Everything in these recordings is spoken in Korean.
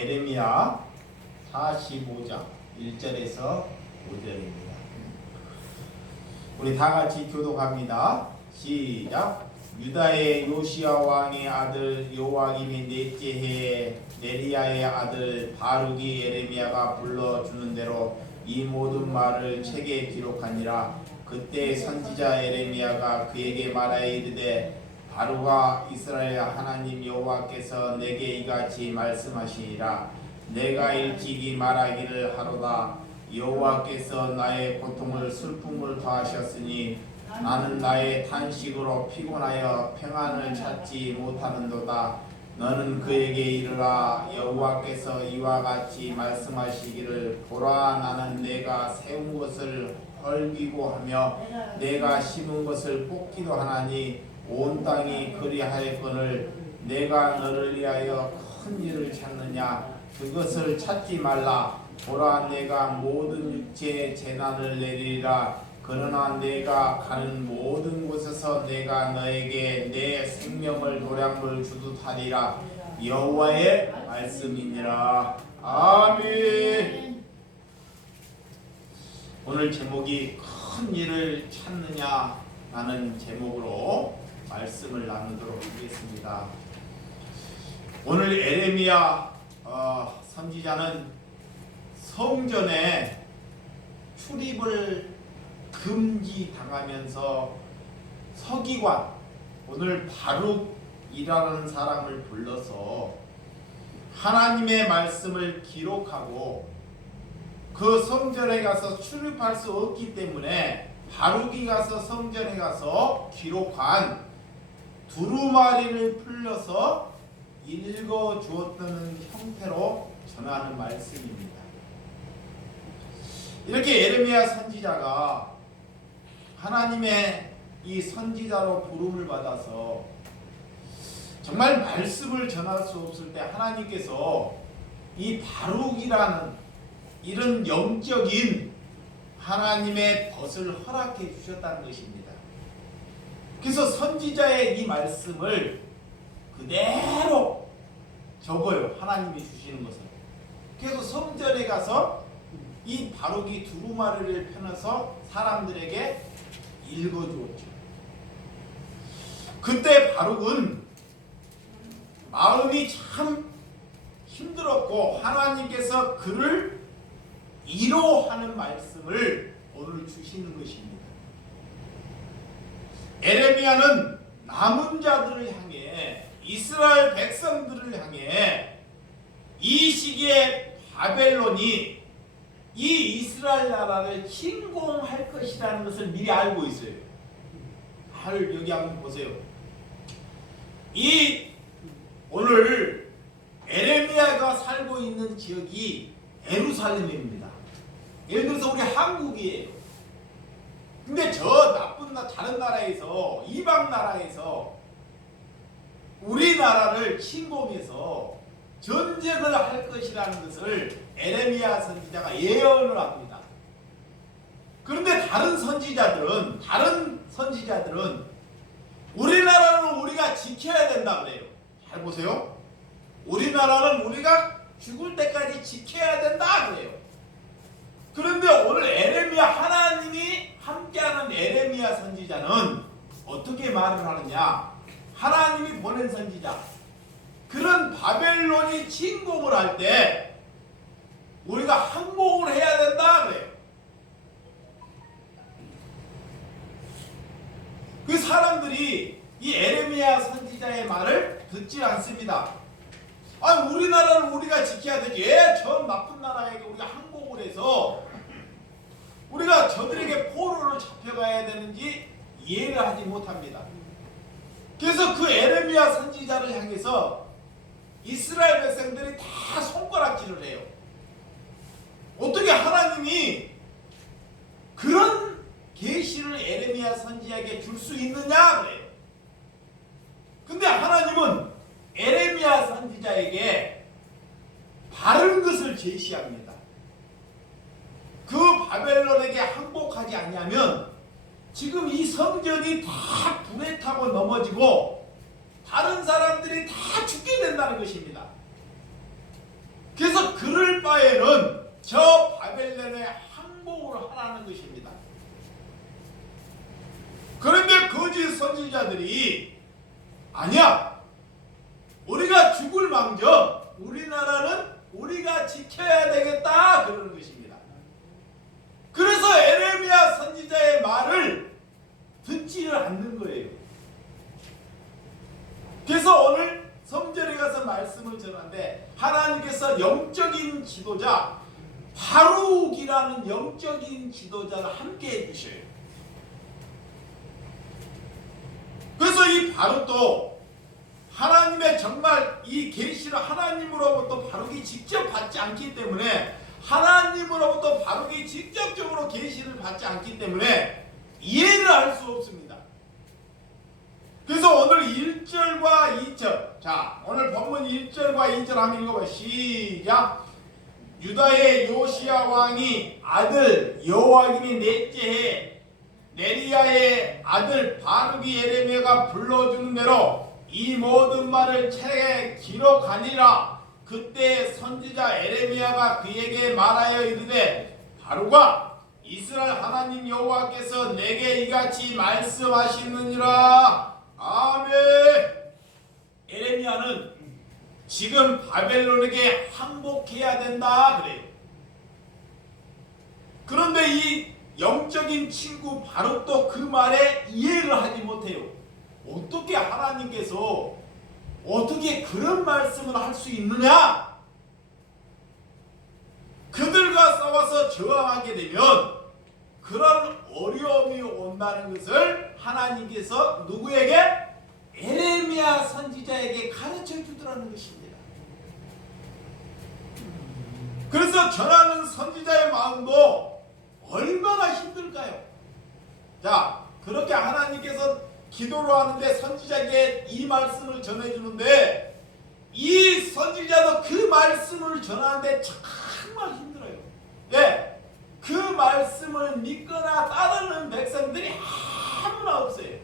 에레미야 45장 1절에서 5절입니다. 우리 다 같이 교독합니다. 시작. 유다의 요시야 왕의 아들 요아김의 넷째 해에 네리야의 아들 바룩이 에레미야가 불러주는 대로 이 모든 말을 책에 기록하니라. 그때 선지자 에레미야가 그에게 말하여 이르되 바룩아, 이스라엘 하나님 여호와께서 내게 이같이 말씀하시니라. 내가 일찍이 말하기를 하로다. 여호와께서 나의 고통을 슬픔을 더하셨으니 나는 나의 탄식으로 피곤하여 평안을 찾지 못하는도다. 너는 그에게 이르라. 여호와께서 이와 같이 말씀하시기를 보라, 나는 내가 세운 것을 헐기고 하며 내가 심은 것을 뽑기도 하나니 온 땅이 그리하였거늘 내가 너를 위하여 큰 일을 찾느냐. 그것을 찾지 말라. 보라, 내가 모든 육체에 재난을 내리리라. 그러나 내가 가는 모든 곳에서 내가 너에게 내 생명을 노량물 주듯 하리라. 여호와의 말씀이니라. 아멘. 오늘 제목이 큰 일을 찾느냐라는 제목으로 말씀을 나누도록 하겠습니다. 오늘 에레미야 선지자는 성전에 출입을 금지당하면서 서기관, 오늘 바룩이라는 사람을 불러서 하나님의 말씀을 기록하고 그 성전에 가서 출입할 수 없기 때문에 바룩이 가서 성전에 가서 기록한 두루마리를 풀려서 읽어주었다는 형태로 전하는 말씀입니다. 이렇게 에레미야 선지자가 하나님의 이 선지자로 부름을 받아서 정말 말씀을 전할 수 없을 때 하나님께서 이 바룩이라는 이런 영적인 하나님의 벗을 허락해 주셨다는 것입니다. 그래서 선지자의 이 말씀을 그대로 적어요. 하나님이 주시는 것을. 그래서 성전에 가서 이 바룩이 두루마리를 펴서 사람들에게 읽어주었죠. 그때 바룩은 마음이 참 힘들었고 하나님께서 그를 위로하는 말씀을 오늘 주시는 것입니다. 에레미야는 남은 자들을 향해, 이스라엘 백성들을 향해 이 시기에 바벨론이 이 이스라엘 나라를 침공할 것이라는 것을 미리 알고 있어요. 여기 한번 보세요. 이 오늘 에레미야가 살고 있는 지역이 예루살렘입니다. 예를 들어서 우리 한국이에요. 근데 저 나쁜 다른 나라에서, 이방 나라에서 우리나라를 침공해서 전쟁을 할 것이라는 것을 에레미야 선지자가 예언을 합니다. 그런데 다른 선지자들은 우리나라는 우리가 지켜야 된다 그래요. 잘 보세요. 우리나라는 우리가 죽을 때까지 지켜야 된다 그래요. 그런데 오늘 에레미야, 하나님이 함께하는 에레미야 선지자는 어떻게 말을 하느냐. 하나님이 보낸 선지자, 그런 바벨론이 침공을 할 때 우리가 항복을 해야 된다 그래요. 그 사람들이 이 에레미야 선지자의 말을 듣지 않습니다. 우리나라를 우리가 지켜야 되지. 저 나쁜 나라에게 우리가 항복을 해서 우리가 저들에게 포로를 잡혀가야 되는지 이해를 하지 못합니다. 그래서 그 에레미야 선지자를 향해서 이스라엘 백성들이 다 손가락질을 해요. 어떻게 하나님이 그런 계시를 에레미야 선지자에게 줄 수 있느냐 그래요. 근데 하나님은 에레미야 선지자에게 바른 것을 제시합니다. 그 바벨론에게 항복하지 않냐면 지금 이 성전이 다 불에 타고 넘어지고 다른 사람들이 다 죽게 된다는 것입니다. 선지자들이 아니야, 우리가 죽을 망정 우리나라는 우리가 지켜야 되겠다 그러는 것입니다. 그래서 에레미야 선지자의 말을 듣지를 않는 거예요. 그래서 오늘 성전에 가서 말씀을 전하는데 하나님께서 영적인 지도자 바룩이라는 영적인 지도자를 함께 해주셔요. 그래서 이 바룩도 하나님의 정말 이 계시를 하나님으로부터 바룩이 직접 받지 않기 때문에, 하나님으로부터 바룩이 직접적으로 계시를 받지 않기 때문에 이해를 할 수 없습니다. 그래서 오늘 1절과 2절, 자 오늘 본문 1절과 2절 한번 읽어봐요. 시작. 유다의 요시야 왕이 아들 여호와김이 넷째 해 네리야의 아들 바룩이 에레미야가 불러주는 대로 이 모든 말을 책에 기록하니라. 그때 선지자 에레미야가 그에게 말하여 이르되, 바룩아, 이스라엘 하나님 여호와께서 내게 이같이 말씀하시느니라. 아멘. 에레미야는 지금 바벨론에게 항복해야 된다 그래요. 그런데 이 영적인 친구 바룩도 그 말에 이해를 하지 못해요. 어떻게 하나님께서 어떻게 그런 말씀을 할 수 있느냐? 그들과 싸워서 저항하게 되면 그런 어려움이 온다는 것을 하나님께서 누구에게? 에레미야 선지자에게 가르쳐 주더라는 것입니다. 그래서 전하는 선지자의 마음도 얼마나 힘들까요? 자, 그렇게 하나님께서 기도를 하는데 선지자에게 이 말씀을 전해주는데, 이 선지자도 그 말씀을 전하는데 정말 힘들어요. 네, 그 말씀을 믿거나 따르는 백성들이 아무나 없어요.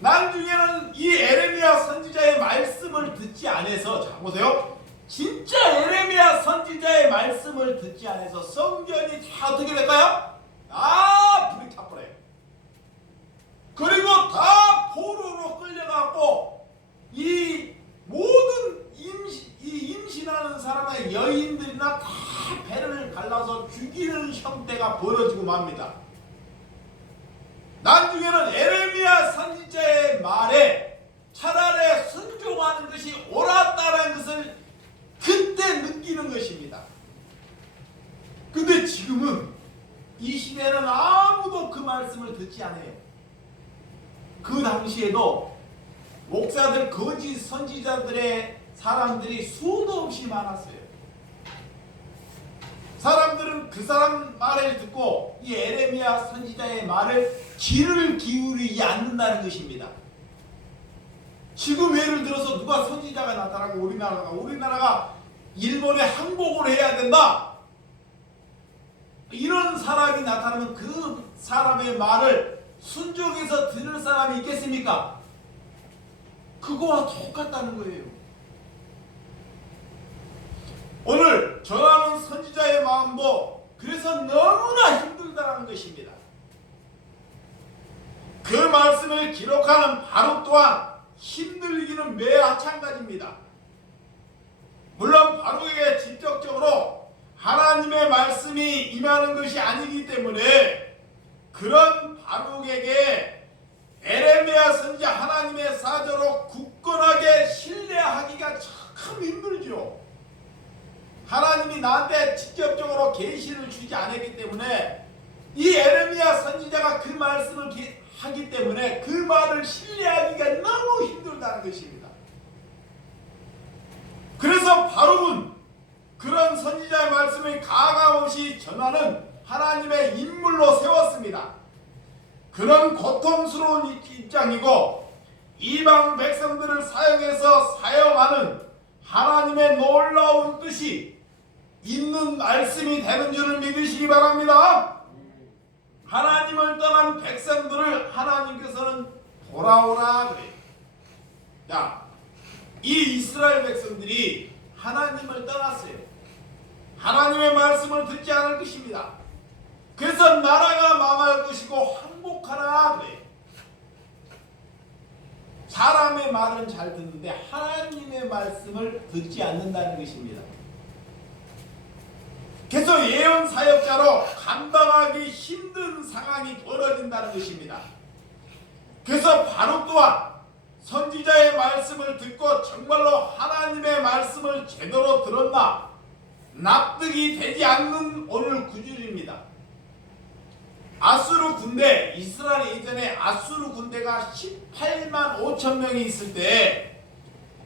나중에는 이 에레미야 선지자의 말씀을 듣지 않아서, 자 보세요, 진짜 에레미야 선지자의 말씀을 듣지 않아서 성전이 다 어떻게 될까요? 불이 타버려요. 그리고 다 포로로 끌려가고 이 모든 임신하는 사람의 여인들이나 다 배를 갈라서 죽이는 형태가 벌어지고 맙니다. 나중에는 에레미야 선지자의 말에 차라리 순종하는 것이 옳았다는 것을 그때 느끼는 것입니다. 근데 지금은 이 시대는 아무도 그 말씀을 듣지 않아요. 그 당시에도 목사들, 거짓 선지자들의 사람들이 수도 없이 많았어요. 사람들은 그 사람 말을 듣고 이 에레미야 선지자의 말을 귀를 기울이지 않는다는 것입니다. 지금 예를 들어서 누가 선지자가 나타나고 우리나라가 일본에 항복을 해야 된다, 이런 사람이 나타나면 그 사람의 말을 순종해서 들을 사람이 있겠습니까? 그거와 똑같다는 거예요. 오늘 전하는 선지자의 마음도 그래서 너무나 힘들다는 것입니다. 그 말씀을 기록하는 바룩 또한 힘들기는 매우 마찬가지입니다. 물론 바룩에게 직접적으로 하나님의 말씀이 임하는 것이 아니기 때문에 그런 바룩에게 에레미야 선지자 하나님의 사자로 굳건하게 신뢰하기가 참 힘들죠. 하나님이 나한테 직접적으로 계시를 주지 않았기 때문에 이 에레미야 선지자가 그 말씀을 하기 때문에 그 말을 신뢰하기가 너무 힘들다는 것입니다. 그래서 바룩은 그런 선지자의 말씀을 가감없이 전하는 하나님의 인물로 세웠습니다. 그런 고통스러운 입장이고 이방 백성들을 사용해서 사용하는 하나님의 놀라운 뜻이 있는 말씀이 되는 줄을 믿으시기 바랍니다. 하나님을 떠난 백성들을 하나님께서는 돌아오라 그래요. 자, 이 이스라엘 백성들이 하나님을 떠났어요. 하나님의 말씀을 듣지 않을 것입니다. 그래서 나라가 망할 것이고 항복하라 그래요. 사람의 말은 잘 듣는데 하나님의 말씀을 듣지 않는다는 것입니다. 그래서 예언 사역자로 감당하기 힘든 상황이 벌어진다는 것입니다. 그래서 바로 또한 선지자의 말씀을 듣고 정말로 하나님의 말씀을 제대로 들었나 납득이 되지 않는 오늘 구절입니다. 아수르 군대, 이스라엘 예전에 아수르 군대가 18만 5천 명이 있을 때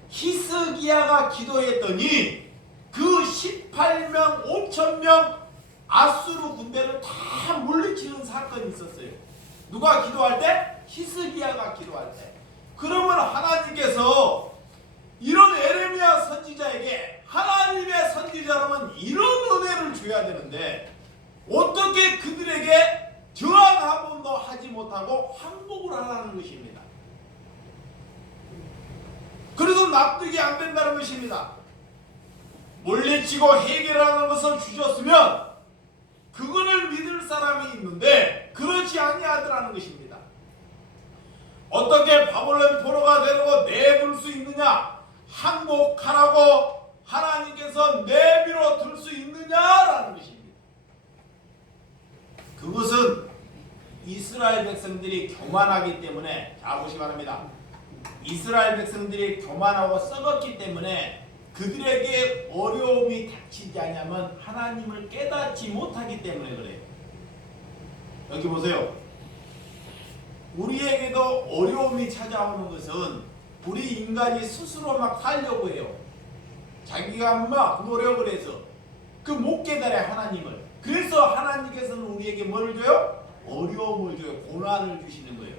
히스기야가 기도했더니 그 18만 5천 명 아수르 군대를 다 물리치는 사건이 있었어요. 누가 기도할 때? 히스기야가 기도할 때. 그러면 하나님께서 이런 에레미야 선지자에게 하나님의 선지자라면 이런 은혜를 줘야 되는데 어떻게 그들에게 저항 한 번도 하지 못하고 항복을 하라는 것입니다. 그래서 납득이 안 된다는 것입니다. 물리치고 해결하는 것을 주셨으면 그거를 믿을 사람이 있는데 그렇지 아니하더라는 것입니다. 어떻게 바벨론 포로가 되려고 내둘 수 있느냐? 항복하라고 하나님께서 내밀어 둘 수 있느냐라는 것입니다. 그것은 이스라엘 백성들이 교만하기 때문에, 자 보시기 바랍니다. 이스라엘 백성들이 교만하고 썩었기 때문에 그들에게 어려움이 닥치지 않으면 하나님을 깨닫지 못하기 때문에 그래요. 여기 보세요. 우리에게도 어려움이 찾아오는 것은 우리 인간이 스스로 막 살려고 해요. 자기가 막 노력을 해서 그 못 깨달아요 하나님을. 그래서 하나님께서는 우리에게 뭐를 줘요? 어려움을 줘요. 고난을 주시는 거예요.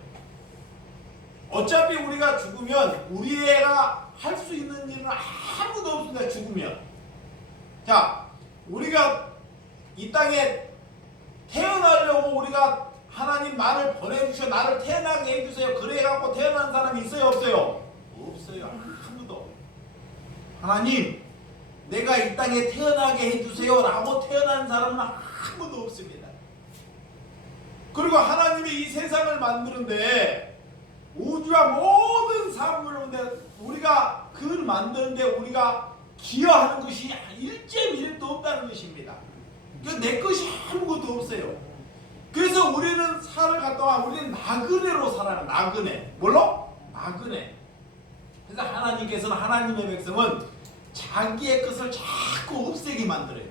어차피 우리가 죽으면 우리가 할 수 있는 일은 아무도 없습니다. 죽으면. 자, 우리가 이 땅에 태어나려고 우리가 하나님 나를 보내주셔 나를 태어나게 해주세요. 그래갖고 태어난 사람이 있어요? 없어요? 없어요. 아무도. 하나님 내가 이 땅에 태어나게 해주세요 라고 태어난 사람은 아무도 없습니다. 그리고 하나님이 이 세상을 만드는데 우주와 모든 사물을 우리가 그걸 만드는데 우리가 기여하는 것이 1.1도 없다는 것입니다. 그러니까 내 것이 아무것도 없어요. 그래서 우리는 살아갔다가 우리는 나그네로 살아요. 나그네. 뭘로? 나그네. 그래서 하나님께서는 하나님의 백성은 자기의 것을 자꾸 없애게 만들어요.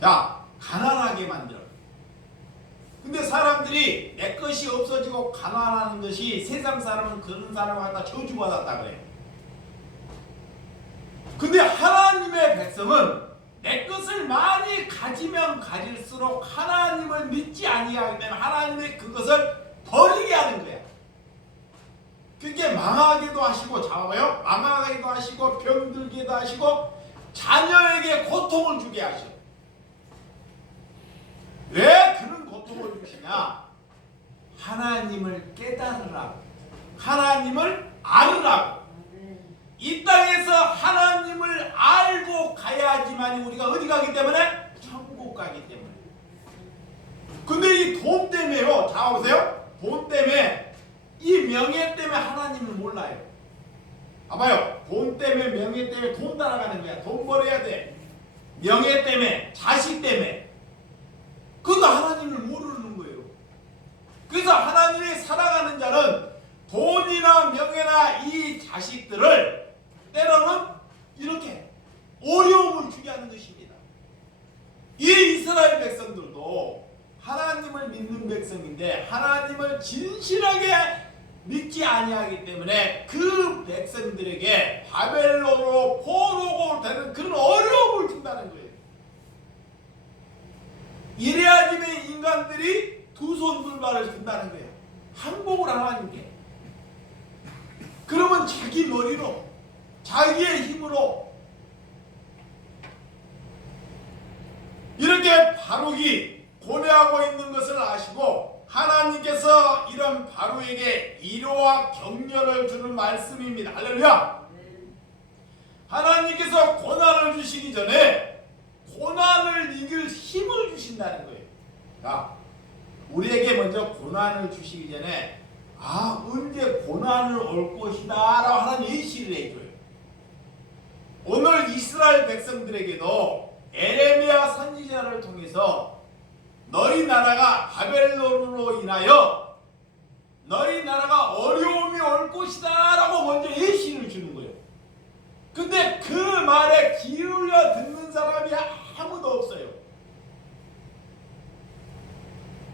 자, 가난하게 만들어요. 근데 사람들이 내 것이 없어지고 가난하는 것이 세상 사람은 그런 사람을 갖다 저주받았다 그래요. 근데 하나님의 백성은 내 것을 많이 가지면 가질수록 하나님을 믿지 아니하기 때문에 하나님의 그것을 버리게 하는 거야. 그게 망하게도 하시고, 자봐요. 망하게도 하시고, 병들게도 하시고, 자녀에게 고통을 주게 하셔. 왜 그런 고통을 주시냐? 하나님을 깨달으라고, 하나님을 알으라고. 이 땅에서 하나님을 알고 가야지만 우리가 어디 가기 때문에? 천국 가기 때문에. 근데 이 돈 때문에요. 자 보세요. 돈 때문에, 이 명예 때문에 하나님을 몰라요. 봐봐요. 돈 때문에, 명예 때문에 돈 따라가는 거야. 돈 벌어야 돼. 명예 때문에, 자식 때문에. 그거 하나님을 모르는 거예요. 그래서 하나님이 살아가는 자는 돈이나 명예나 이 자식들을 때로는 이렇게 어려움을 주게 하는 것입니다. 이 이스라엘 백성들도 하나님을 믿는 백성인데 하나님을 진실하게 믿지 아니하기 때문에 그 백성들에게 바벨론으로 포로가 되는 그런 어려움을 준다는 거예요. 이래야지만 인간들이 두 손 불발을 든다는 거예요. 항복을 하나님께. 그러면 자기 머리로, 자기의 힘으로 이렇게 바룩이 고뇌하고 있는 것을 아시고 하나님께서 이런 바룩에게 위로와 격려를 주는 말씀입니다. 할렐루야. 하나님께서 고난을 주시기 전에 고난을 이길 힘을 주신다는 거예요. 자, 우리에게 먼저 고난을 주시기 전에 언제 고난을 올 것이다 라고 하나님 예시를 해줘요. 오늘 이스라엘 백성들에게도 에레미야 선지자를 통해서 너희 나라가 바벨론으로 인하여 너희 나라가 어려움이 올 것이다 라고 먼저 예시를 주는 거예요. 근데 그 말에 기울여 듣는 사람이 아무도 없어요.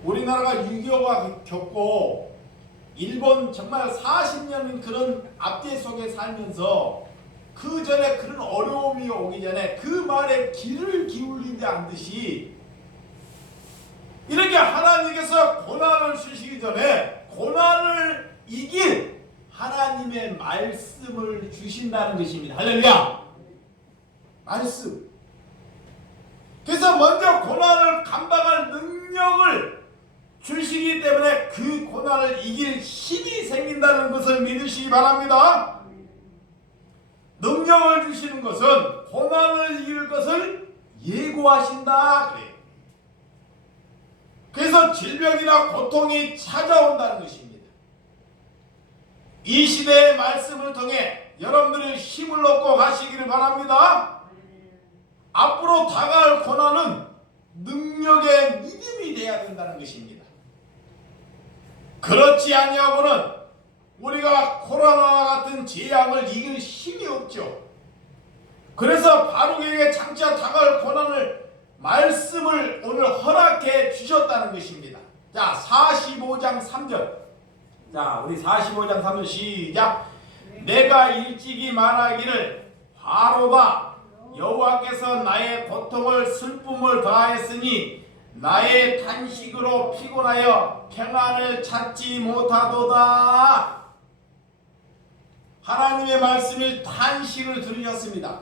우리나라가 6.25가 겪고 일본 정말 40년인 그런 압제 속에 살면서 그 전에 그런 어려움이 오기 전에 그 말에 귀를 기울이지 않듯이 이렇게 하나님께서 고난을 주시기 전에 고난을 이길 하나님의 말씀을 주신다는 것입니다. 할렐루야! 말씀. 그래서 먼저 고난을 감당할 능력을 주시기 때문에 그 고난을 이길 힘이 생긴다는 것을 믿으시기 바랍니다. 능력을 주시는 것은 고난을 이길 것을 예고하신다 그래요. 그래서 질병이나 고통이 찾아온다는 것입니다. 이 시대의 말씀을 통해 여러분들이 힘을 얻고 가시기를 바랍니다. 앞으로 다가올 고난은 능력의 믿음이 되어야 된다는 것입니다. 그렇지 아니하고는 우리가 코로나와 같은 재앙을 이길 힘이 없죠. 그래서 바룩에게 장차 다가올 고난을 말씀을 오늘 허락해 주셨다는 것입니다. 자, 45장 3절. 자, 우리 45장 3절 시작. 내가 일찍이 말하기를 바로다. 여호와께서 나의 고통을 슬픔을 더하였으니 나의 탄식으로 피곤하여 평안을 찾지 못하도다. 하나님의 말씀을 탄식을 들으셨습니다.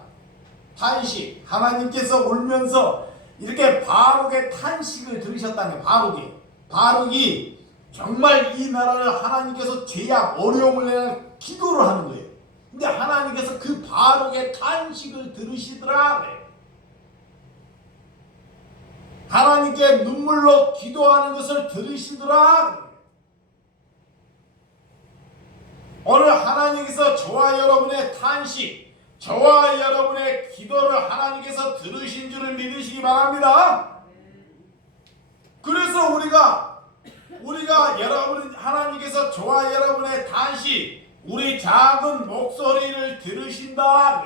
탄식. 하나님께서 울면서 이렇게 바룩의 탄식을 들으셨다는 거예요. 바룩이 정말 이 나라를 하나님께서 죄악 어려움을 내는 기도를 하는 거예요. 근데 하나님께서 그 바룩의 탄식을 들으시더라 그래요. 하나님께 눈물로 기도하는 것을 들으시더라. 오늘 하나님께서 저와 여러분의 탄식, 저와 여러분의 기도를 하나님께서 들으신 줄을 믿으시기 바랍니다. 그래서 우리가 여러분 하나님께서 저와 여러분의 탄식, 우리 작은 목소리를 들으신다.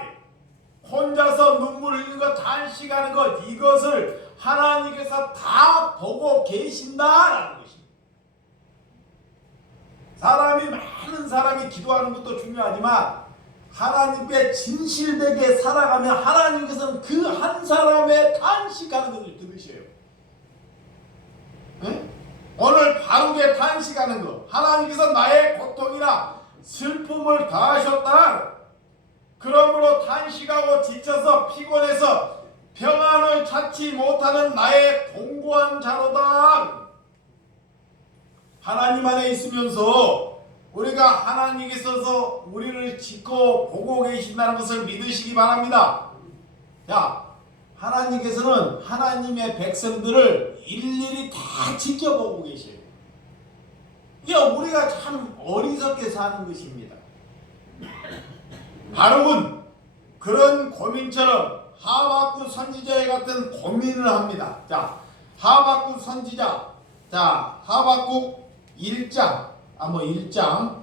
혼자서 눈물 흘리는 것, 탄식하는 것, 이것을 하나님께서 다 보고 계신다라는 것입니다. 많은 사람이 기도하는 것도 중요하지만 하나님께 진실되게 살아가면 하나님께서는 그 한 사람의 탄식하는 것을 들으셔요. 네? 오늘 바룩의 탄식하는 것, 하나님께서 나의 고통이나 슬픔을 다하셨다. 그러므로 탄식하고 지쳐서 피곤해서 평안을 찾지 못하는 나의 공고한 자로다. 하나님 안에 있으면서 우리가 하나님께서 우리를 지켜 보고 계신다는 것을 믿으시기 바랍니다. 자, 하나님께서는 하나님의 백성들을 일일이 다 지켜보고 계셔요. 이게 우리가 참 어리석게 사는 것입니다. 바룩은 그런 고민처럼 하박국 선지자의 같은 고민을 합니다. 자, 하박국 선지자. 자, 하박국 1장. 1장.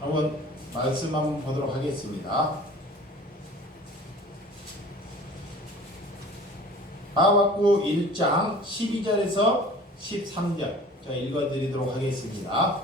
한번 말씀 한번 보도록 하겠습니다. 하박국 1장 12절에서 13절 제가 읽어드리도록 하겠습니다.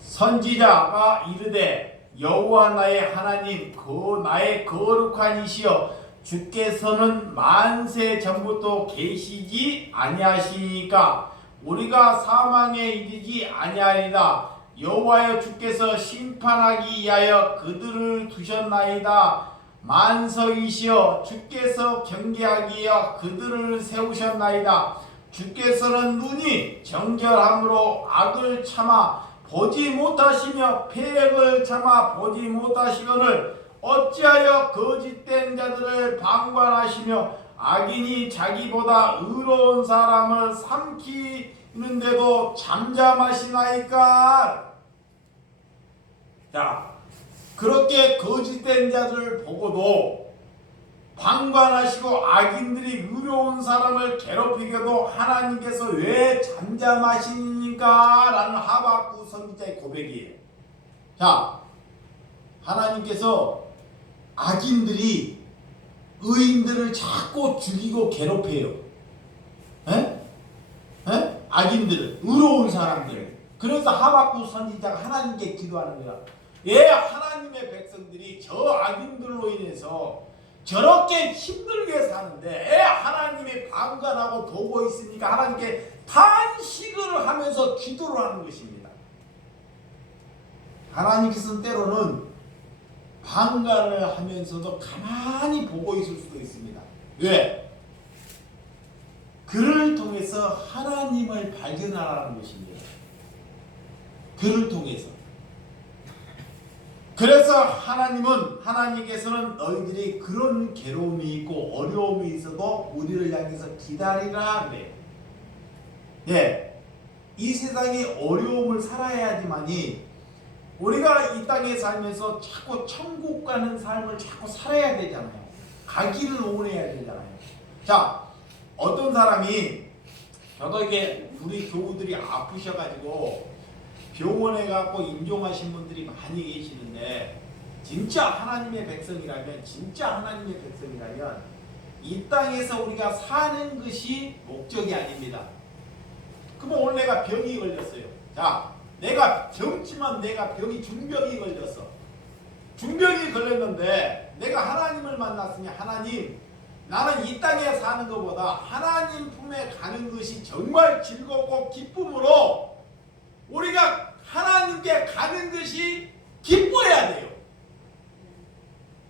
선지자가 이르되 여호와 나의 하나님 나의 거룩한 이시여 주께서는 만세 전부터 계시지 아니하시니까 우리가 사망에 이르지 아니하리다. 여호와여 주께서 심판하기 위하여 그들을 두셨나이다. 만석이시여 주께서 경계하기 위하여 그들을 세우셨나이다. 주께서는 눈이 정결함으로 악을 참아 보지 못하시며 패역을 참아 보지 못하시거늘 어찌하여 거짓된 자들을 방관하시며 악인이 자기보다 의로운 사람을 삼키는데도 잠잠하시나이까. 자, 그렇게 거짓된 자들 보고도 방관하시고 악인들이 의로운 사람을 괴롭히게도 하나님께서 왜 잠잠하시니까? 라는 하박국 선지자의 고백이에요. 자, 하나님께서 악인들이 의인들을 자꾸 죽이고 괴롭혀요. 에? 악인들을, 의로운 사람들. 그래서 하박국 선지자가 하나님께 기도하는 거야. 예, 하나님의 백성들이 저 악인들로 인해서 저렇게 힘들게 사는데 하나님이 방관하고 보고 있으니까 하나님께 탄식을 하면서 기도를 하는 것입니다. 하나님께서는 때로는 방관을 하면서도 가만히 보고 있을 수도 있습니다. 왜? 그를 통해서 하나님을 발견하라는 것입니다. 그를 통해서. 그래서 하나님께서는 너희들이 그런 괴로움이 있고 어려움이 있어도 우리를 향해서 기다리라 그래요. 예, 이 세상에 어려움을 살아야지만이 우리가 이 땅에 살면서 자꾸 천국 가는 삶을 자꾸 살아야 되잖아요. 가기를 원해야 되잖아요. 자, 어떤 사람이 저도 이게 우리 교우들이 아프셔가지고 병원에 가고 임종하신 분들이 많이 계시는데 진짜 하나님의 백성이라면 이 땅에서 우리가 사는 것이 목적이 아닙니다. 그럼 오늘 내가 병이 걸렸어요. 자, 내가 젊지만 내가 중병이 걸렸어. 중병이 걸렸는데 내가 하나님을 만났으니 하나님, 나는 이 땅에 사는 것보다 하나님 품에 가는 것이 정말 즐겁고 기쁨으로 우리가 하나님께 가는 것이 기뻐야 돼요.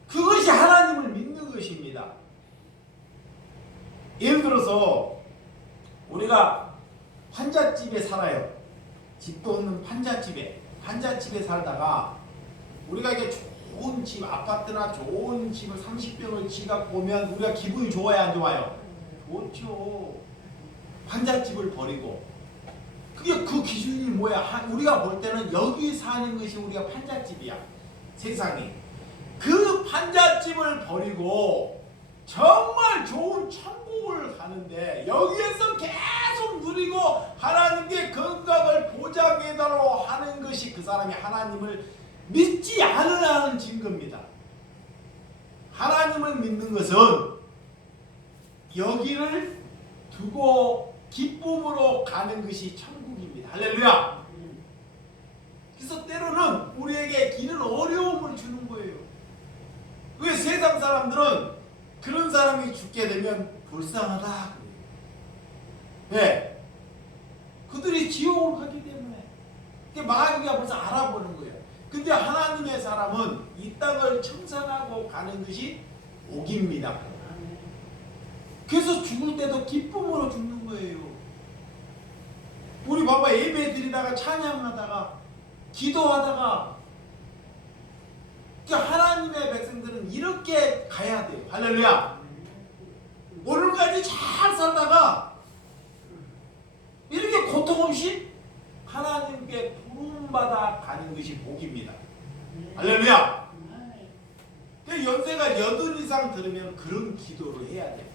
그것이 하나님을 믿는 것입니다. 예를 들어서 우리가 환자집에 살아요. 집도 없는 환자집에 살다가 우리가 이게 좋은 집, 아파트나 좋은 집을 30평을 지갖고 오면 우리가 기분이 좋아요, 안 좋아요? 좋죠. 환자집을 버리고. 그게 그 기준이 뭐야? 우리가 볼 때는 여기 사는 것이 우리가 판잣집이야. 세상에. 그 판잣집을 버리고 정말 좋은 천국을 가는데 여기에서 계속 누리고 하나님께 건강을 보장해달라고 하는 것이 그 사람이 하나님을 믿지 않으라는 증거입니다. 하나님을 믿는 것은 여기를 두고 기쁨으로 가는 것이 천국입니다. 할렐루야. 그래서 때로는 우리에게 길은 어려움을 주는 거예요. 왜 세상 사람들은 그런 사람이 죽게 되면 불쌍하다 그래요. 왜? 그들이 지옥을 가기 때문에. 마귀가 벌써 알아보는 거예요. 근데 하나님의 사람은 이 땅을 청산하고 가는 것이 복입니다. 그래서 죽을 때도 기쁨으로 죽는 거예요. 우리 봐봐, 예배 드리다가 찬양하다가 기도하다가 하나님의 백성들은 이렇게 가야 돼요. 할렐루야. 오늘까지 잘 살다가 이렇게 고통 없이 하나님께 부름받아 가는 것이 복입니다. 할렐루야. 연세가 80 이상 들으면 그런 기도를 해야 돼요.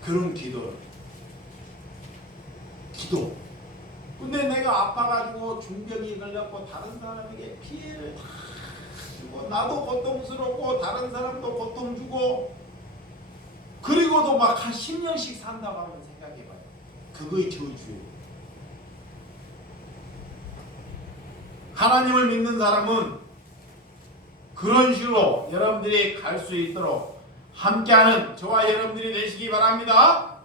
그런 기도. 근데 내가 아파가지고 중병이 걸렸고 다른 사람에게 피해를 다 주고 나도 고통스럽고 다른 사람도 고통 주고 그리고도 막 한 10년씩 산다고 하면 생각해봐요. 그거의 저주예요. 하나님을 믿는 사람은 그런 식으로 여러분들이 갈 수 있도록 함께하는 저와 여러분들이 되시기 바랍니다.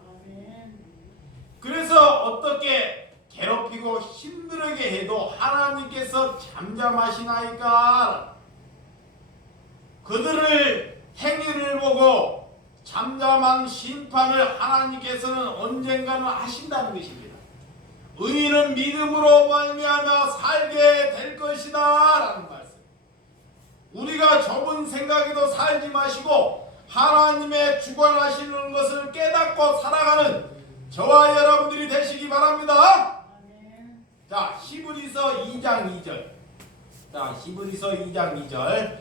그래서 어떻게 괴롭히고 힘들게 해도 하나님께서 잠잠하시나이까? 그들을 행위를 보고 잠잠한 심판을 하나님께서는 언젠가는 하신다는 것입니다. 의인은 믿음으로 말미암아 살게 될 것이다 라는 말씀. 우리가 좁은 생각에도 살지 마시고 하나님의 주관하시는 것을 깨닫고 살아가는 저와 여러분들이 되시기 바랍니다. 자, 히브리서 2장 2절. 자, 히브리서 2장 2절.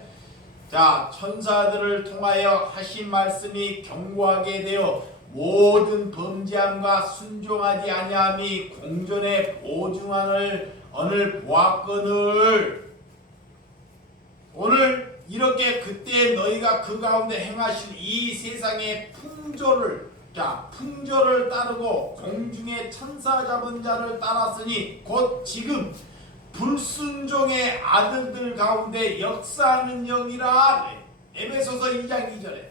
자, 천사들을 통하여 하신 말씀이 견고하게 되어 모든 범죄함과 순종하지 아니함이 공전에 보증하는 언을 보았거늘. 오늘 이렇게 그때 너희가 그 가운데 행하신 이 세상의 풍조를 따르고 공중의 천사 잡은 자를 따랐으니 곧 지금 불순종의 아들들 가운데 역사하는 영이라. 에베소서 2장 2절에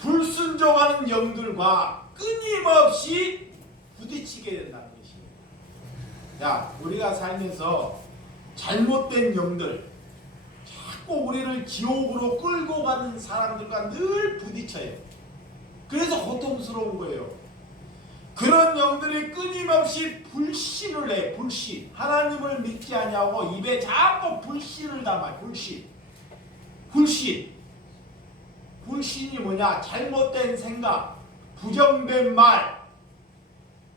불순종하는 영들과 끊임없이 부딪히게 된다는 것입니다. 자, 우리가 살면서 잘못된 영들, 자꾸 우리를 지옥으로 끌고 가는 사람들과 늘 부딪혀요. 그래서 고통스러운 거예요. 그런 영들이 끊임없이 불신을 해. 불신. 하나님을 믿지 아니하고 입에 자꾸 불신을 담아요. 불신이 뭐냐? 잘못된 생각, 부정된 말,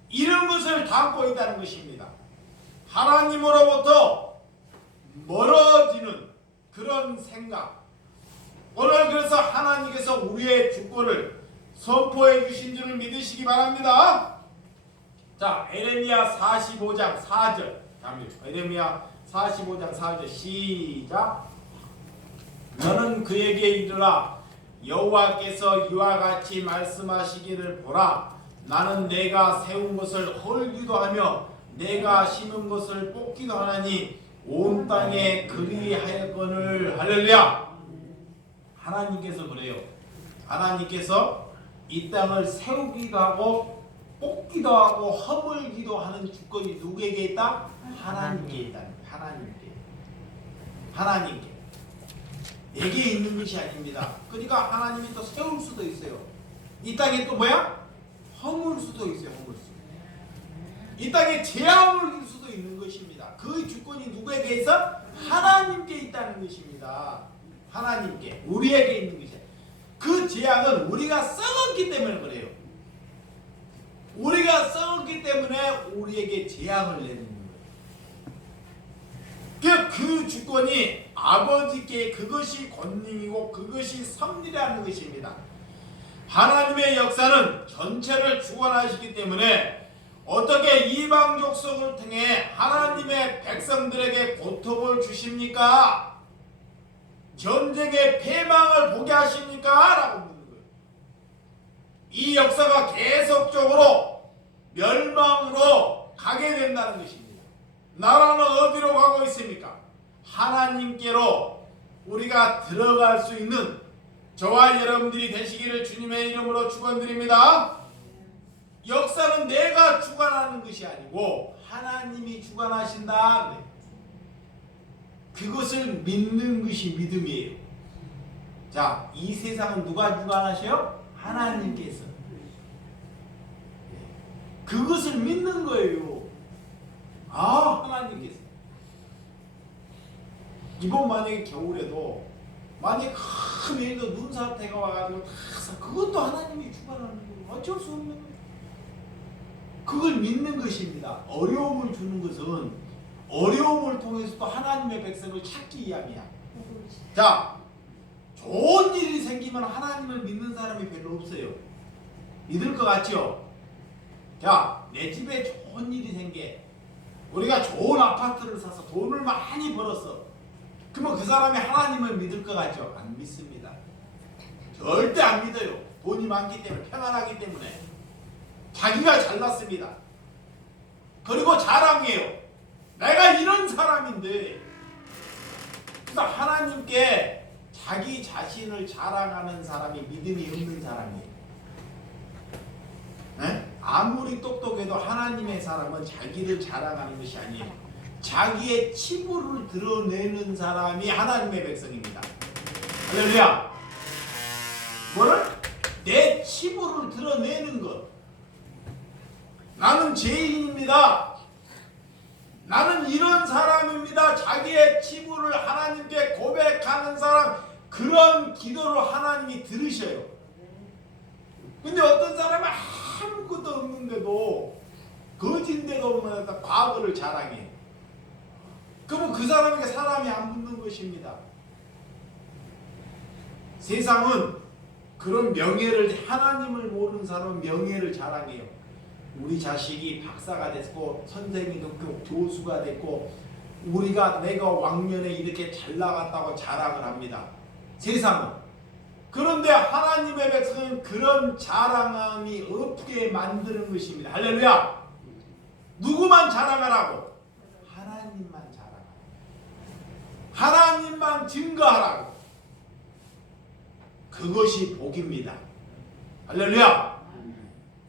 이런 것을 담고 있다는 것입니다. 하나님으로부터 멀어지는 그런 생각. 오늘 그래서 하나님께서 우리의 주권을 선포해 주신 줄을 믿으시기 바랍니다. 자, 에레미야 45장 4절. 에레미야 45장 4절 시작. 너는 그에게 이르라. 여호와께서 이와 같이 말씀하시기를 보라. 나는 내가 세운 것을 헐기도 하며 내가 심은 것을 뽑기도 하나니 온 땅에 그리하였거늘. 할렐루야. 하나님께서 그래요. 하나님께서 이 땅을 세우기도 하고 뽑기도 하고 허물기도 하는 주권이 누구에게 있다? 하나님께 있다. 하나님께. 내게 있는 것이 아닙니다. 그러니까 하나님이 또 세울 수도 있어요. 이 땅에 또 뭐야? 허물 수도 있어요. 이 땅에 재앙을 줄 수도 있는 것입니다. 그 주권이 누구에게 있어? 하나님께 있다는 것입니다. 하나님께, 우리에게 있는 것이야. 그 재앙은 우리가 썩었기 때문에 그래요. 우리가 썩었기 때문에 우리에게 재앙을 내는 거예요. 그 주권이 아버지께 그것이 권능이고 그것이 섭리라는 것입니다. 하나님의 역사는 전체를 주관하시기 때문에 어떻게 이방 족속을 통해 하나님의 백성들에게 고통을 주십니까? 전쟁의 패망을 보게 하십니까? 라고 묻는 거예요. 이 역사가 계속적으로 멸망으로 가게 된다는 것입니다. 나라는 어디로 가고 있습니까? 하나님께로 우리가 들어갈 수 있는 저와 여러분들이 되시기를 주님의 이름으로 축원드립니다. 역사는 내가 주관하는 것이 아니고 하나님이 주관하신다. 그것을 믿는 것이 믿음이에요. 자, 이 세상은 누가 주관하셔요? 하나님께서. 그것을 믿는 거예요. 하나님께서. 이번 만약에 겨울에도 만약에 큰 예를 들어 눈사태가 와가지고 그것도 하나님이 주관하는 거예요. 어쩔 수 없는 거예요. 그걸 믿는 것입니다. 어려움을 주는 것은 어려움을 통해서도 하나님의 백성을 찾기 위함이야. 자, 좋은 일이 생기면 하나님을 믿는 사람이 별로 없어요. 믿을 것 같죠? 자, 내 집에 좋은 일이 생겨. 우리가 좋은 아파트를 사서 돈을 많이 벌었어. 그러면 그 사람이 하나님을 믿을 것 같죠? 안 믿습니다. 절대 안 믿어요. 돈이 많기 때문에, 평안하기 때문에. 자기가 잘났습니다. 그리고 자랑해요. 내가 이런 사람인데. 그래서 하나님께 자기 자신을 자랑하는 사람이 믿음이 없는 사람이에요. 네? 아무리 똑똑해도 하나님의 사람은 자기를 자랑하는 것이 아니에요. 자기의 치부를 드러내는 사람이 하나님의 백성입니다. 할렐루야. 뭐를? 내 치부를 드러내는 것. 나는 죄인입니다. 나는 이런 사람입니다. 자기의 치부를 하나님께 고백하는 사람, 그런 기도를 하나님이 들으셔요. 근데 어떤 사람은 아무것도 없는데도 거진 데가 없는 과거를 자랑해. 그러면 그 사람에게 사람이 안 붙는 것입니다. 세상은 그런 명예를, 하나님을 모르는 사람은 명예를 자랑해요. 우리 자식이 박사가 됐고 선생이 됐고 교수가 됐고 내가 왕년에 이렇게 잘 나갔다고 자랑을 합니다. 세상은. 그런데 하나님의 백성은 그런 자랑함이 없게 만드는 것입니다. 할렐루야. 누구만 자랑하라고? 하나님만 자랑하라고. 하나님만 증거하라고. 그것이 복입니다. 할렐루야.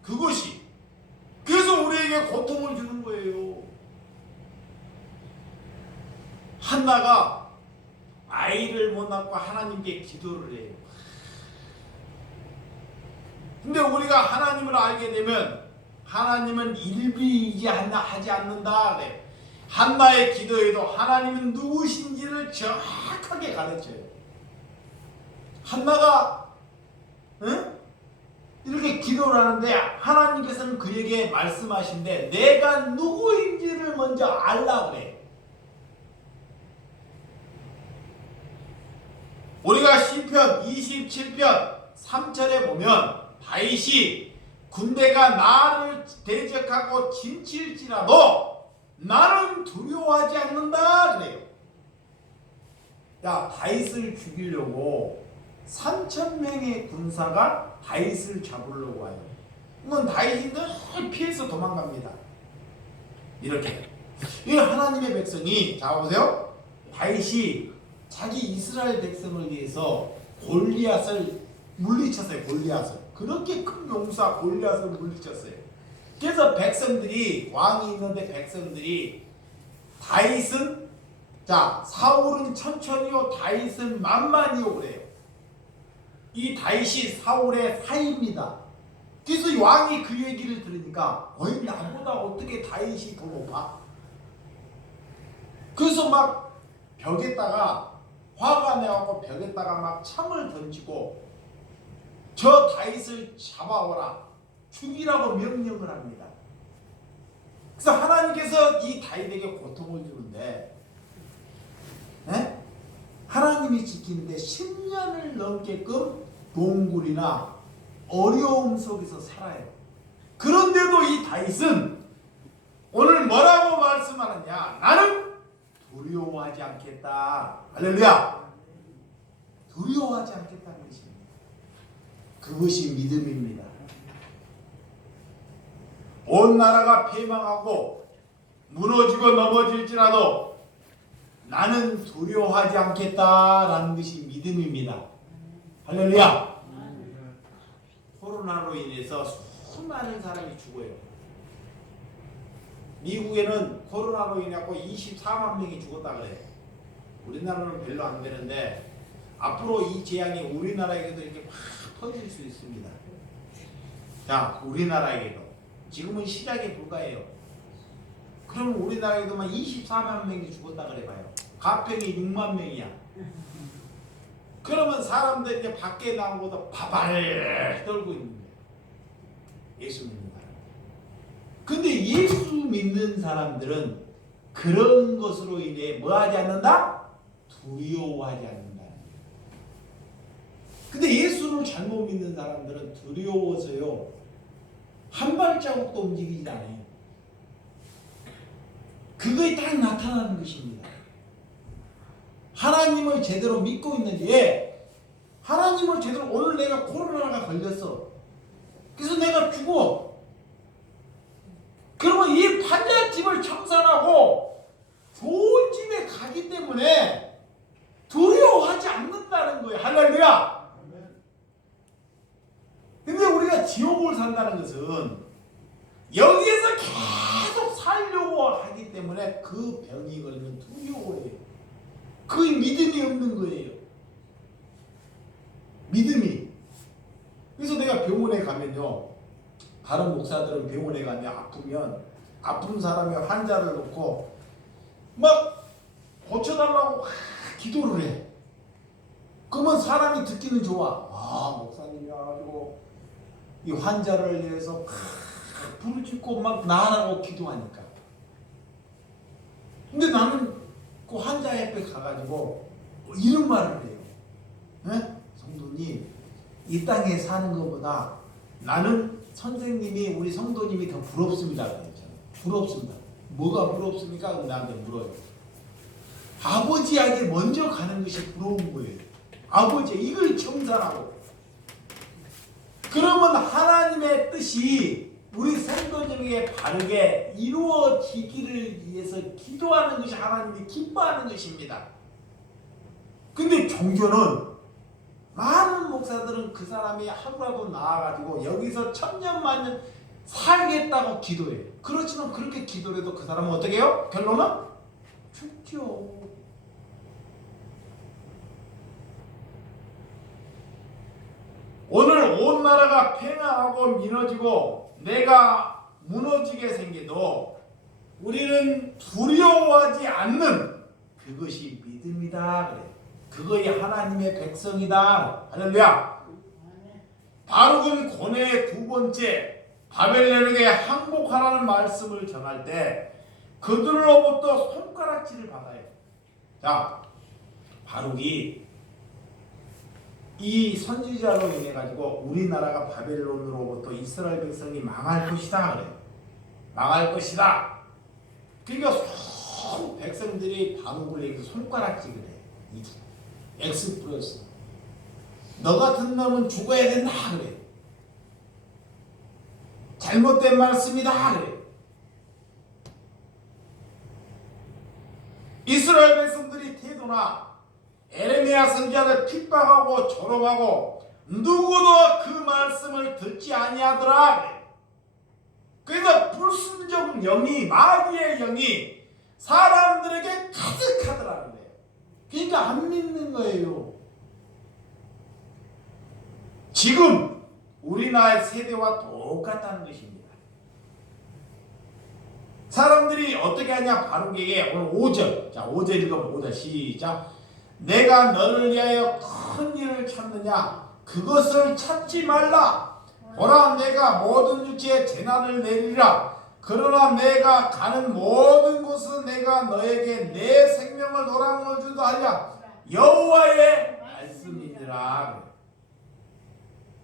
그것이. 그래서 우리에게 고통을 주는 거예요. 한나가 아이를 못 낳고 하나님께 기도를 해요. 근데 우리가 하나님을 알게 되면 하나님은 일비이지 하지 않는다. 그래. 한나의 기도에도 하나님은 누구신지를 정확하게 가르쳐요. 한나가 이렇게 기도를 하는데 하나님께서는 그에게 말씀하신데 내가 누구인지를 먼저 알라 그래. 우리가 시편 27편 3절에 보면 다윗이 군대가 나를 대적하고 진칠지라도 나는 두려워하지 않는다 그래요. 야, 다윗을 죽이려고 3,000명의 군사가 다윗을 잡으려고 와요. 그건 다윗이 늘 피해서 도망갑니다. 이렇게 이 하나님의 백성이, 자 보세요, 다윗이 자기 이스라엘 백성을 위해서 골리앗을 물리쳤어요. 골리앗을 그렇게 큰 용사 골리앗을 물리쳤어요. 그래서 백성들이, 왕이 있는데 백성들이 다윗은, 자 사울은 천천히요 다윗은 만만히요 그래요. 이 다윗이 사울의 사이입니다. 그래서 왕이 그 얘기를 들으니까 어이 나보다 어떻게 다윗이 더 높아? 그래서 막 벽에다가 화가 내갖고 벽에다가 막 창을 던지고 저 다윗을 잡아오라, 죽이라고 명령을 합니다. 그래서 하나님께서 이 다윗에게 고통을 주는데 하나님이 지키는데 10년을 넘게끔 동굴이나 어려움 속에서 살아요. 그런데도 이 다윗은 오늘 뭐라고 말씀하느냐? 나는 두려워하지 않겠다. 할렐루야. 두려워하지 않겠다는 것입니다. 그것이 믿음입니다. 온 나라가 패망하고 무너지고 넘어질지라도 나는 두려워하지 않겠다라는 것이 믿음입니다. 할렐루야. 코로나로 인해서 수많은 사람이 죽어요. 미국에는 코로나로 인해 24만 명이 죽었다 그래요. 우리나라는 별로 안 되는데 앞으로 이 재앙이 우리나라에게도 이렇게 막 퍼질 수 있습니다. 자, 우리나라에게도 지금은 시작에 불과해요. 그럼 우리나라에도만 24만 명이 죽었다 그래 봐요. 가평이 6만 명이야. 그러면 사람들 이제 밖에 나오고도 바발 떨고 있는 거예요. 예수 믿는 사람. 근데 예수 믿는 사람들은 그런 것으로 인해 뭐 하지 않는다? 두려워하지 않는다. 근데 예수를 잘못 믿는 사람들은 두려워서요 한 발자국도 움직이지 않아요. 그거에 딱 나타나는 것입니다. 하나님을 제대로 믿고 있는지, 하나님을 제대로, 오늘 내가 코로나가 걸렸어. 그래서 내가 죽어. 그러면 이 판잣집을 청산하고 좋은 집에 가기 때문에 두려워하지 않는다는 거예요. 할렐루야. 근데 우리가 지옥을 산다는 것은 여기에서 계속 살려고 하기 때문에 그 병이 걸리면 두려워해요. 그 믿음이 없는 거예요. 믿음이. 그래서 내가 병원에 가면요, 다른 목사들은 병원에 가면 아프면 아픈 사람이 환자를 놓고 막 고쳐달라고 기도를 해. 그러면 사람이 듣기는 좋아. 아, 목사님이 와가지고 이 환자를 위해서 막 부르짖고 막 나라고 기도하니까. 근데 나는 그 환자 옆에 가가지고 이런 말을 해요. 네? 성도님, 이 땅에 사는 것보다 나는 선생님이, 우리 성도님이 더 부럽습니다. 그랬잖아요. 부럽습니다. 뭐가 부럽습니까? 그럼 나한테 물어요. 아버지에게 먼저 가는 것이 부러운 거예요. 아버지, 이걸 청산하고. 그러면 하나님의 뜻이 우리 성도님에게 바르게 이루어지기를 위해서 기도하는 것이 하나님이 기뻐하는 것입니다. 근데 종교는 많은 목사들은 그 사람이 하루라도 나아가지고 여기서 천년만년 살겠다고 기도해요. 그렇지만 그렇게 기도를 해도 그 사람은 어떻게 해요? 결론은 죽죠. 오늘 온 나라가 팽하하고 무너지고 내가 무너지게 생겨도 우리는 두려워하지 않는 그것이 믿음이다. 그래. 그것이 하나님의 백성이다. 할렐루야. 바룩은 고뇌의 두 번째 바벨론에게 항복하라는 말씀을 전할 때 그들로부터 손가락질을 받아요. 자, 바룩이 이 선지자로 인해 가지고 우리나라가 바벨론으로부터 이스라엘 백성이 망할 것이다 그래. 망할 것이다. 그러니까 백성들이 바룩을 이렇게 손가락질을 해. 엑스프레스. 너 같은 놈은 죽어야 된다 그래. 잘못된 말씀이다 그래. 이스라엘 백성들이 태도나 에레미야 선지자를 핍박하고 조롱하고 누구도 그 말씀을 듣지 아니하더라 그래. 그래서 불순종 영이, 마귀의 영이 사람들에게 가득하더라 그래. 그러니까 안 믿는 거예요. 지금 우리나라의 세대와 똑같다는 것입니다. 사람들이 어떻게 하냐? 바룩에게 오늘 5절. 자, 5절 읽어보자. 5절 시작. 내가 너를 위하여 큰 일을 찾느냐? 그것을 찾지 말라. 보라, 내가 모든 육체에 재난을 내리리라. 그러나 내가 가는 모든 곳은 내가 너에게 내 생명을 도랑을 주도 하랴. 여호와의 말씀이니라.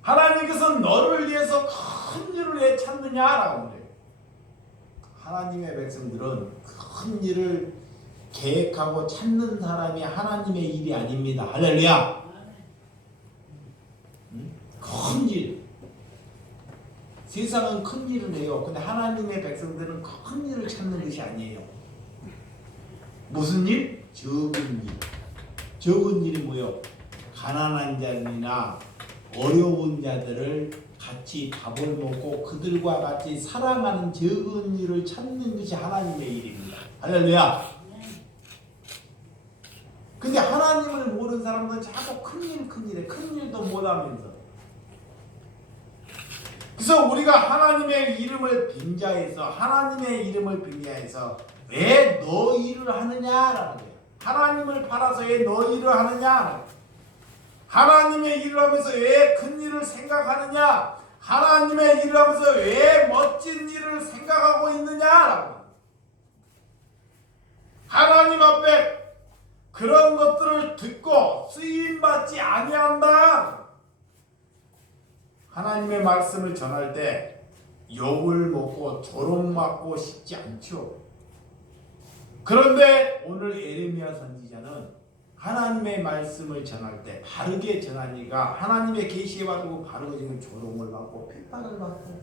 하나님께서 너를 위해서 큰 일을 왜 찾느냐라고 그래요. 하나님의 백성들은 큰 일을 계획하고 찾는 사람이 하나님의 일이 아닙니다. 할렐루야. 큰 일. 세상은 큰 일을 해요. 근데 하나님의 백성들은 큰 일을 찾는 것이 아니에요. 무슨 일? 적은 일. 적은 일이 뭐예요? 가난한 자들이나 어려운 자들을 같이 밥을 먹고 그들과 같이 사랑하는 적은 일을 찾는 것이 하나님의 일입니다. 할렐루야. 근데 하나님을 모르는 사람들은 자꾸 큰 일도 못하면서. 그래서 우리가 하나님의 이름을 빙자해서 왜 너 일을 하느냐라는 거예요. 하나님을 팔아서 왜 너 일을 하느냐? 하나님의 일을 하면서 왜 큰 일을 생각하느냐? 하나님의 일을 하면서 왜 멋진 일을 생각하고 있느냐? 하나님 앞에 그런 것들을 듣고 쓰임받지 아니한다. 하나님의 말씀을 전할 때 욕을 먹고 조롱받고 싶지 않죠. 그런데 오늘 에레미야 선지자는 하나님의 말씀을 전할 때 바르게 전하니까 하나님의 계시에 가지고 바르게 지금 조롱을 받고 핍박을 받고,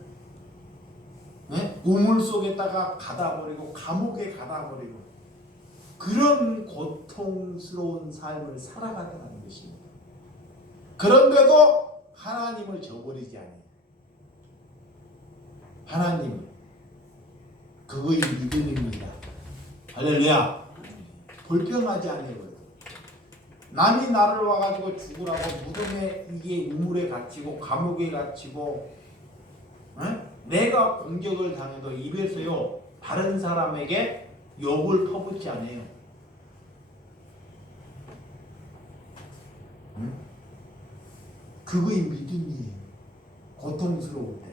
네? 우물 속에다가 가다버리고 감옥에 가다버리고 그런 고통스러운 삶을 살아가는 것입니다. 그런데도 하나님을 저버리지 않아요. 하나님, 그거의 믿음입니다. 할렐루야. 불평하지 않아요. 남이 나를 와가지고 죽으라고 무덤에 이게 우물에 갇히고 감옥에 갇히고, 내가 공격을 당해도 입에서요 다른 사람에게 욕을 퍼붓지 않아요. 그거의 믿음이에요. 고통스러울 때.